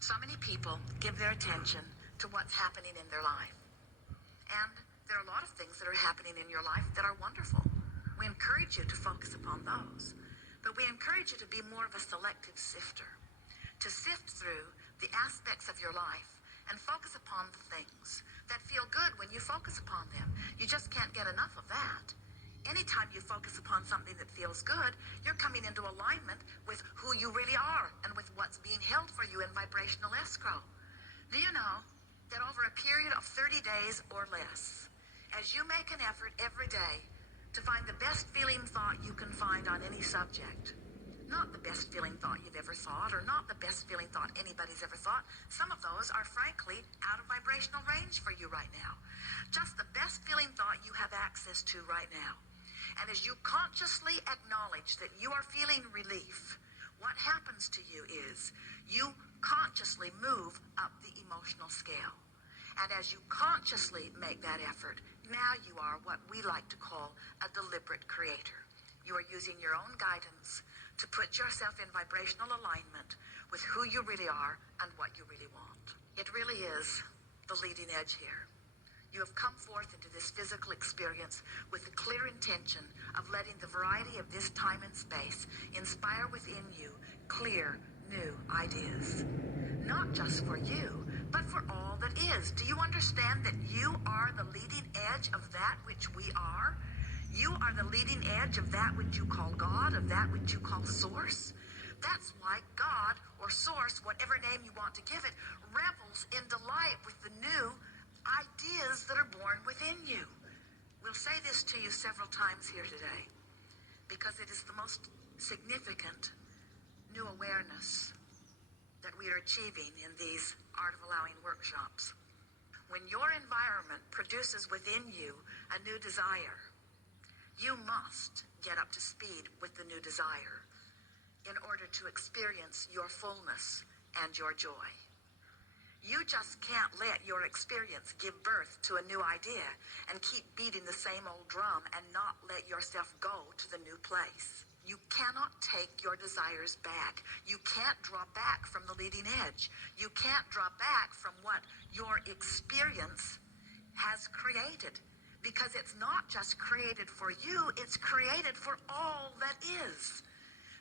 So many people give their attention to what's happening in their life. And there are a lot of things that are happening in your life that are wonderful. We encourage you to focus upon those. But we encourage you to be more of a selective sifter, to sift through the aspects of your life and focus upon the things that feel good when you focus upon them. You just can't get enough of that. Anytime you focus upon something that feels good, you're coming into alignment with who you really are and with what's being held for you in vibrational escrow. Do you know that over a period of 30 days or less, as you make an effort every day to find the best feeling thought you can find on any subject, not the best feeling thought you've ever thought, or not the best feeling thought anybody's ever thought. Some of those are frankly out of vibrational range for you right now. Just the best feeling thought you have access to right now. And as you consciously acknowledge that you are feeling relief, what happens to you is you consciously move up the emotional scale. And as you consciously make that effort, now you are what we like to call a deliberate creator. You are using your own guidance to put yourself in vibrational alignment with who you really are and what you really want. It really is the leading edge here. You have come forth into this physical experience with the clear intention of letting the variety of this time and space inspire within you clear, new ideas. Not just for you, but for all that is. Do you understand that you are the leading edge of that which we are? You are the leading edge of that which you call God, of that which you call Source. That's why God, or Source, whatever name you want to give it, revels in delight with the new ideas that are born within you. We'll say this to you several times here today, because it is the most significant new awareness that we are achieving in these Art of Allowing workshops. When your environment produces within you a new desire, you must get up to speed with the new desire in order to experience your fullness and your joy. You just can't let your experience give birth to a new idea and keep beating the same old drum and not let yourself go to the new place. You cannot take your desires back. You can't draw back from the leading edge. You can't draw back from what your experience has created, because it's not just created for you, it's created for all that is.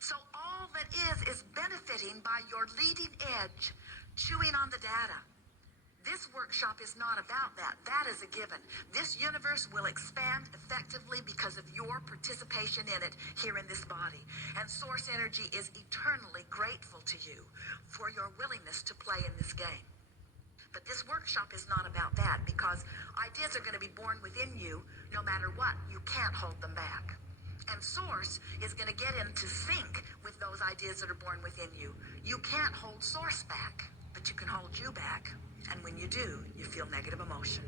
So all that is benefiting by your leading edge, chewing on the data. This workshop is not about that. That is a given. This universe will expand effectively because of your participation in it here in this body. And Source Energy is eternally grateful to you for your willingness to play in this game. But this workshop is not about that, because ideas are going to be born within you no matter what. You can't hold them back. And Source is going to get into sync with those ideas that are born within you. You can't hold Source back, but you can hold you back. And when you do, you feel negative emotion.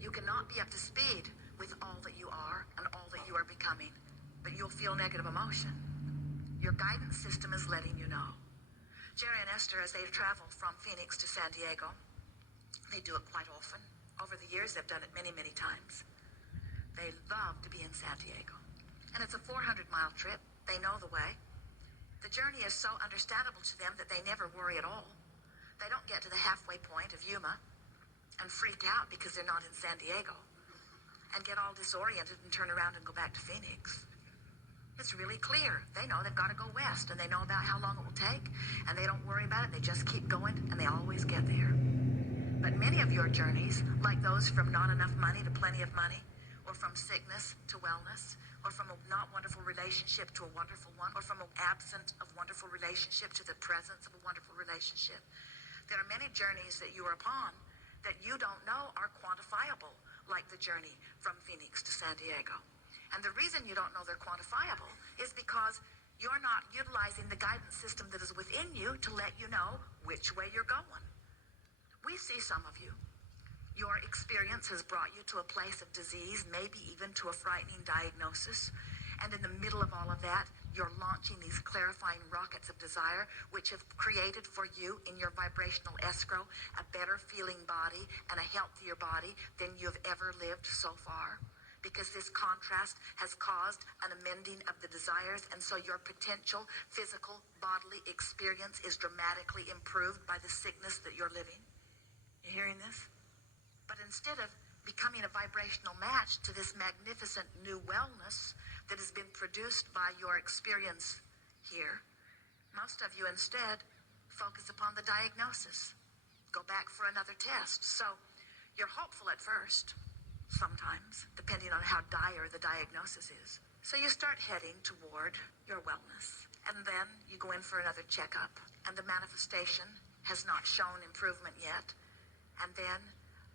You cannot be up to speed with all that you are and all that you are becoming, but you'll feel negative emotion. Your guidance system is letting you know. Jerry and Esther, as they travel from Phoenix to San Diego, they do it quite often. Over the years, they've done it many, many times. They love to be in San Diego. And it's a 400-mile trip. They know the way. The journey is so understandable to them that they never worry at all. They don't get to the halfway point of Yuma and freak out because they're not in San Diego and get all disoriented and turn around and go back to Phoenix. It's really clear. They know they've got to go west, and they know about how long it will take, and they don't worry about it. They just keep going, and they always get there. But many of your journeys, like those from not enough money to plenty of money, or from sickness to wellness, or from a not wonderful relationship to a wonderful one, or from an absence of wonderful relationship to the presence of a wonderful relationship, there are many journeys that you are upon that you don't know are quantifiable, like the journey from Phoenix to San Diego. And the reason you don't know they're quantifiable is because you're not utilizing the guidance system that is within you to let you know which way you're going. We see some of you. Your experience has brought you to a place of disease, maybe even to a frightening diagnosis. And in the middle of all of that, you're launching these clarifying rockets of desire, which have created for you in your vibrational escrow a better feeling body and a healthier body than you've ever lived so far. because this contrast has caused an amending of the desires, and so your potential physical bodily experience is dramatically improved by the sickness that you're living. You hearing this? But instead of becoming a vibrational match to this magnificent new wellness that has been produced by your experience here, most of you instead focus upon the diagnosis. Go back for another test. So you're hopeful at first, sometimes, depending on how dire the diagnosis is. So you start heading toward your wellness. And then you go in for another checkup, and the manifestation has not shown improvement yet. And then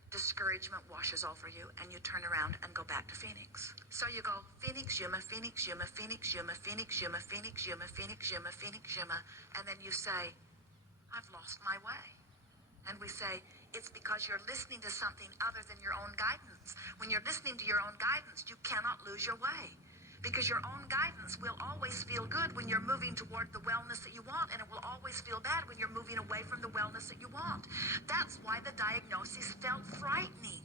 discouragement washes over you, and you turn around and go back to Phoenix. So you go Phoenix, Yuma, Phoenix, Yuma, Phoenix, Yuma, Phoenix, Yuma, Phoenix, Yuma, Phoenix, Yuma, Phoenix, Yuma, and then you say, I've lost my way. And we say, it's because you're listening to something other than your own guidance. When you're listening to your own guidance, you cannot lose your way. Because your own guidance will always feel good when you're moving toward the wellness that you want, and it will always feel bad when you're moving away from the wellness that you want. That's why the diagnosis felt frightening.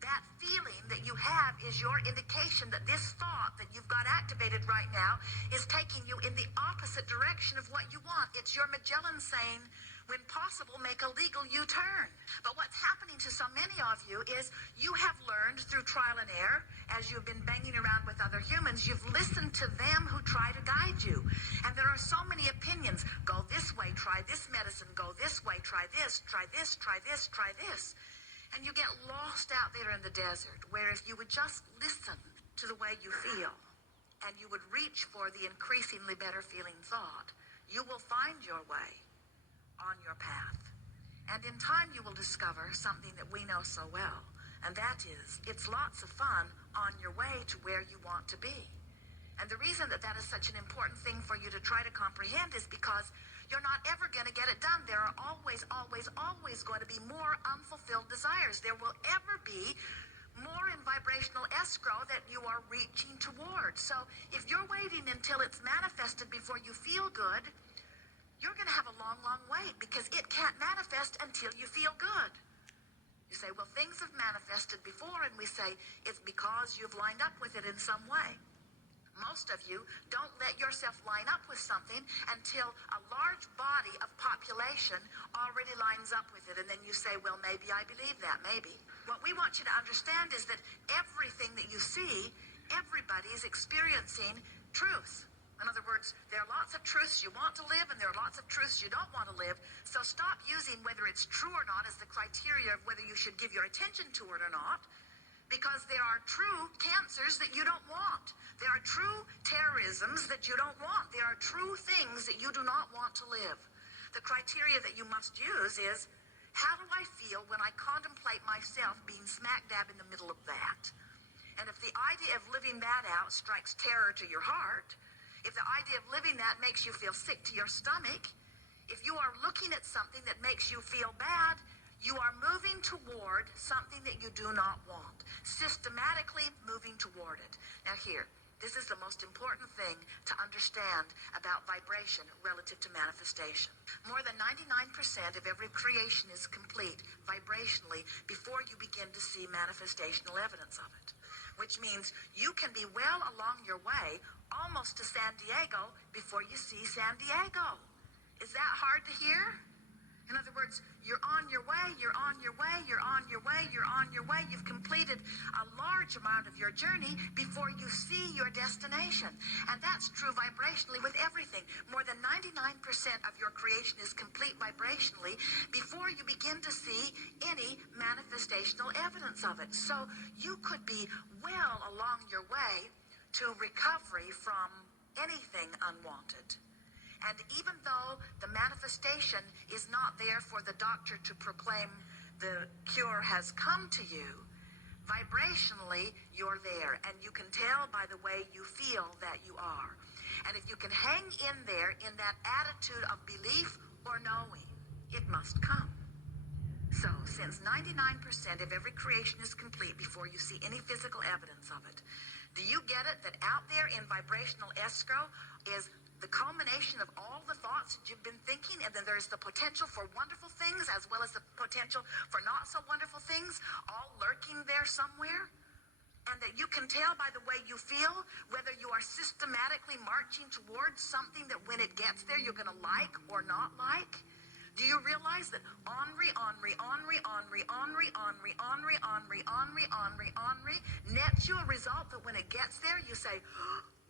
That feeling that you have is your indication that this thought that you've got activated right now is taking you in the opposite direction of what you want. It's your Magellan saying, when possible, make a legal U-turn. But what's happening to so many of you is you have learned through trial and error, as you've been banging around with other humans, you've listened to them who try to guide you. And there are so many opinions. Go this way, try this medicine, go this way, try this, try this, try this, try this. And you get lost out there in the desert, where if you would just listen to the way you feel, and you would reach for the increasingly better feeling thought, you will find your way on your path. And in time you will discover something that we know so well, and that is, it's lots of fun on your way to where you want to be. And the reason that that is such an important thing for you to try to comprehend is because you're not ever going to get it done. There are always, always, always going to be more unfulfilled desires. There will ever be more in vibrational escrow that you are reaching toward. So if you're waiting until it's manifested before you feel good, you're going to have a long, long wait, because it can't manifest until you feel good. You say, well, things have manifested before, and we say, it's because you've lined up with it in some way. Most of you don't let yourself line up with something until a large body of population already lines up with it, and then you say, well, maybe I believe that, maybe. What we want you to understand is that everything that you see, everybody is experiencing truth. In other words, there are lots of truths you want to live, and there are lots of truths you don't want to live. So stop using whether it's true or not as the criteria of whether you should give your attention to it or not, because there are true cancers that you don't want. There are true terrorisms that you don't want. There are true things that you do not want to live. The criteria that you must use is, how do I feel when I contemplate myself being smack dab in the middle of that? And if the idea of living that out strikes terror to your heart, if the idea of living that makes you feel sick to your stomach, if you are looking at something that makes you feel bad, you are moving toward something that you do not want. Systematically moving toward it. Now here, this is the most important thing to understand about vibration relative to manifestation. More than 99% of every creation is complete vibrationally before you begin to see manifestational evidence of it. Which means you can be well along your way almost to San Diego before you see San Diego. Is that hard to hear? In other words, you're on your way, you're on your way, you're on your way, you're on your way. You've completed a large amount of your journey before you see your destination. And that's true vibrationally with everything. More than 99% of your creation is complete vibrationally before you begin to see any manifestational evidence of it. So you could be well along your way to recovery from anything unwanted. And even though the manifestation is not there for the doctor to proclaim the cure has come to you, vibrationally you're there, and you can tell by the way you feel that you are. And if you can hang in there in that attitude of belief or knowing, it must come. So, since 99% of every creation is complete before you see any physical evidence of it, do you get it that out there in vibrational escrow is the culmination of all the thoughts that you've been thinking, and then there's the potential for wonderful things as well as the potential for not so wonderful things, all lurking there somewhere? and that you can tell by the way you feel whether you are systematically marching towards something that when it gets there you're going to like or not like? Do you realize that ornery nets you a result that when it gets there you say,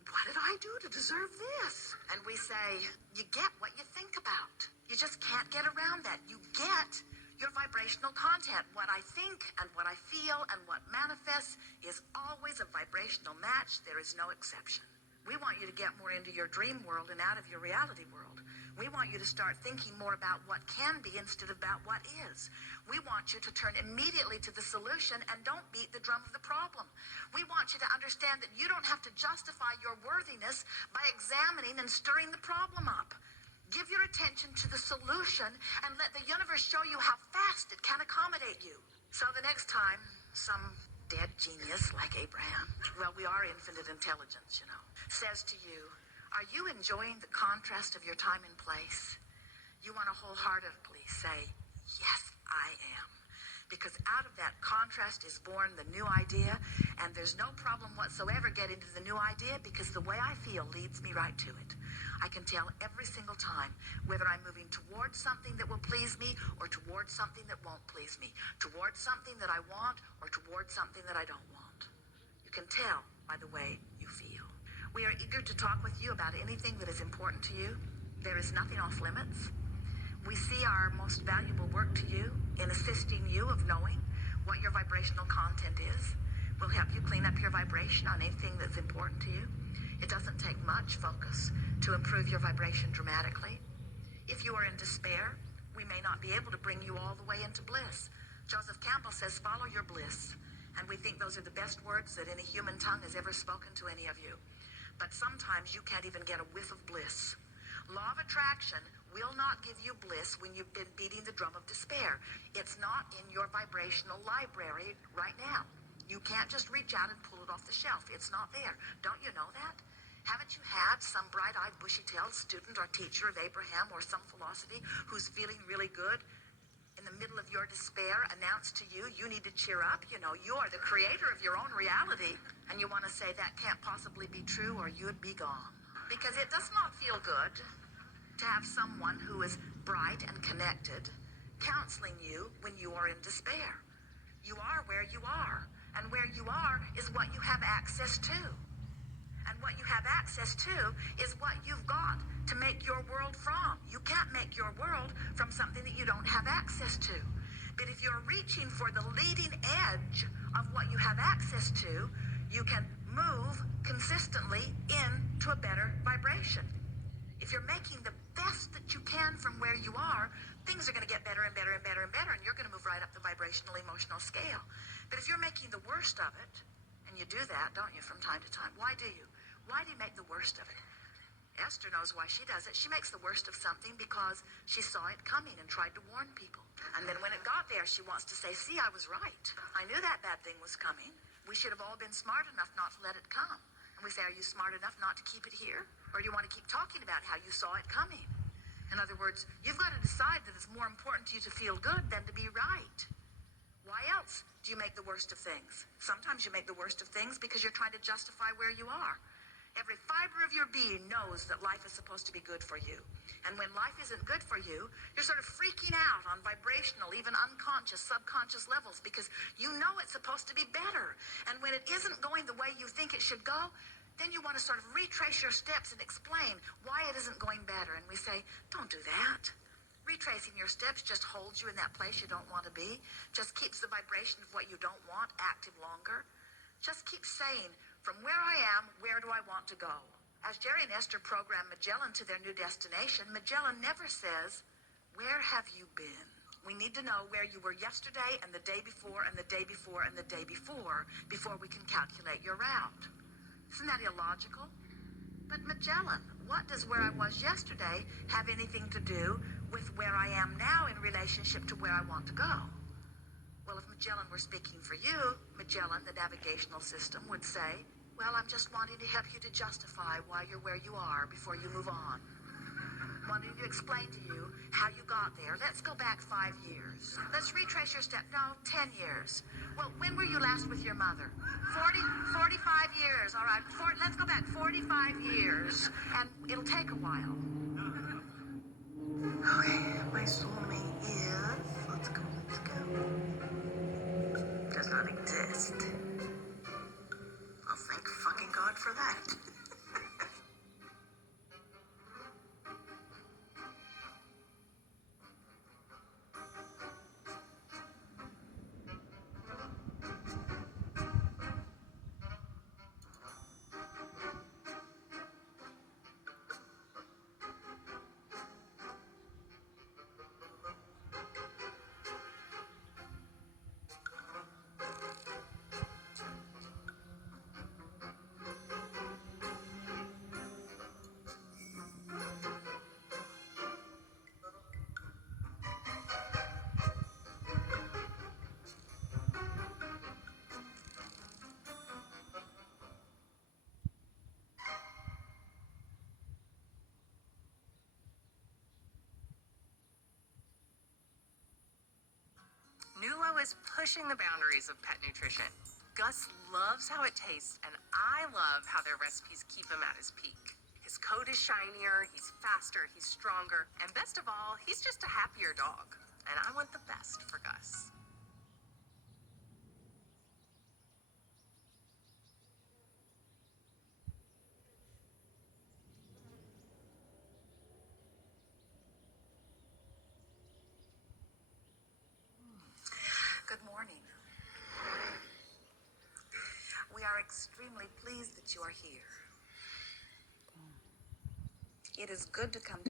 what did I do to deserve this? And we say, you get what you think about. You just can't get around that. You get your vibrational content. What I think and what I feel and what manifests is always a vibrational match. There is no exception. We want you to get more into your dream world and out of your reality world. We want you to start thinking more about what can be instead of about what is. We want you to turn immediately to the solution and don't beat the drum of the problem. We want you to understand that you don't have to justify your worthiness by examining and stirring the problem up. Give your attention to the solution and let the universe show you how fast it can accommodate you. So the next time some dead genius like Abraham, well, we are infinite intelligence, says to you, are you enjoying the contrast of your time and place? You want to wholeheartedly say, yes, I am. Because out of that contrast is born the new idea, and there's no problem whatsoever getting to the new idea because the way I feel leads me right to it. I can tell every single time whether I'm moving towards something that will please me or towards something that won't please me, towards something that I want or towards something that I don't want. You can tell by the way you feel. We are eager to talk with you about anything that is important to you. There is nothing off limits. We see our most valuable work to you in assisting you of knowing what your vibrational content is. We'll help you clean up your vibration on anything that's important to you. It doesn't take much focus to improve your vibration dramatically. If you are in despair, we may not be able to bring you all the way into bliss. Joseph Campbell says, follow your bliss. And we think those are the best words that any human tongue has ever spoken to any of you. But sometimes you can't even get a whiff of bliss. Law of attraction will not give you bliss when you've been beating the drum of despair. It's not in your vibrational library right now. You can't just reach out and pull it off the shelf. It's not there. Don't you know that? Haven't you had some bright-eyed, bushy-tailed student or teacher of Abraham or some philosophy who's feeling really good in the middle of your despair announce to you, you need to cheer up? You are the creator of your own reality. And you want to say that can't possibly be true or you'd be gone. Because it does not feel good to have someone who is bright and connected counseling you when you are in despair. You are where you are. And where you are is what you have access to. And what you have access to is what you've got to make your world from. You can't make your world from something that you don't have access to. But if you're reaching for the leading edge of what you have access to, you can move consistently into a better vibration. If you're making the best that you can from where you are, things are going to get better and better and better and better, and you're going to move right up the vibrational emotional scale. But if you're making the worst of it, and you do that, don't you, from time to time? Why do you? Why do you make the worst of it? Esther knows why she does it. She makes the worst of something because she saw it coming and tried to warn people. And then when it got there, she wants to say, see, I was right. I knew that bad thing was coming. We should have all been smart enough not to let it come. And we say, are you smart enough not to keep it here? Or do you want to keep talking about how you saw it coming? In other words, you've got to decide that it's more important to you to feel good than to be right. Why else do you make the worst of things? Sometimes you make the worst of things because you're trying to justify where you are. Every fiber of your being knows that life is supposed to be good for you. And when life isn't good for you, you're sort of freaking out on vibrational, even unconscious, subconscious levels because you know it's supposed to be better. And when it isn't going the way you think it should go, then you want to sort of retrace your steps and explain why it isn't going better. And we say, don't do that. Retracing your steps just holds you in that place you don't want to be, just keeps the vibration of what you don't want active longer. Just keep saying, from where I am, where do I want to go? As Jerry and Esther program Magellan to their new destination, Magellan never says, where have you been? We need to know where you were yesterday and the day before and the day before and the day before we can calculate your route. Isn't that illogical? But Magellan, what does where I was yesterday have anything to do with where I am now in relationship to where I want to go? Well, if Magellan were speaking for you, Magellan, the navigational system, would say, well, I'm just wanting to help you to justify why you're where you are before you move on. wanting to explain to you how you got there. Let's go back 5 years. Let's retrace your step. No, 10 years. Well, when were you last with your mother? 45 years. All right. Let's go back 45 years. And it'll take a while. Okay, my soulmate is... Let's go. Does not exist. Well, thank fucking God for that. Nulo is pushing the boundaries of pet nutrition. Gus loves how it tastes, and I love how their recipes keep him at his peak. His coat is shinier, he's faster, he's stronger, and best of all, he's just a happier dog. And I want the best for Gus. Good morning. We are extremely pleased that you are here. It is good to come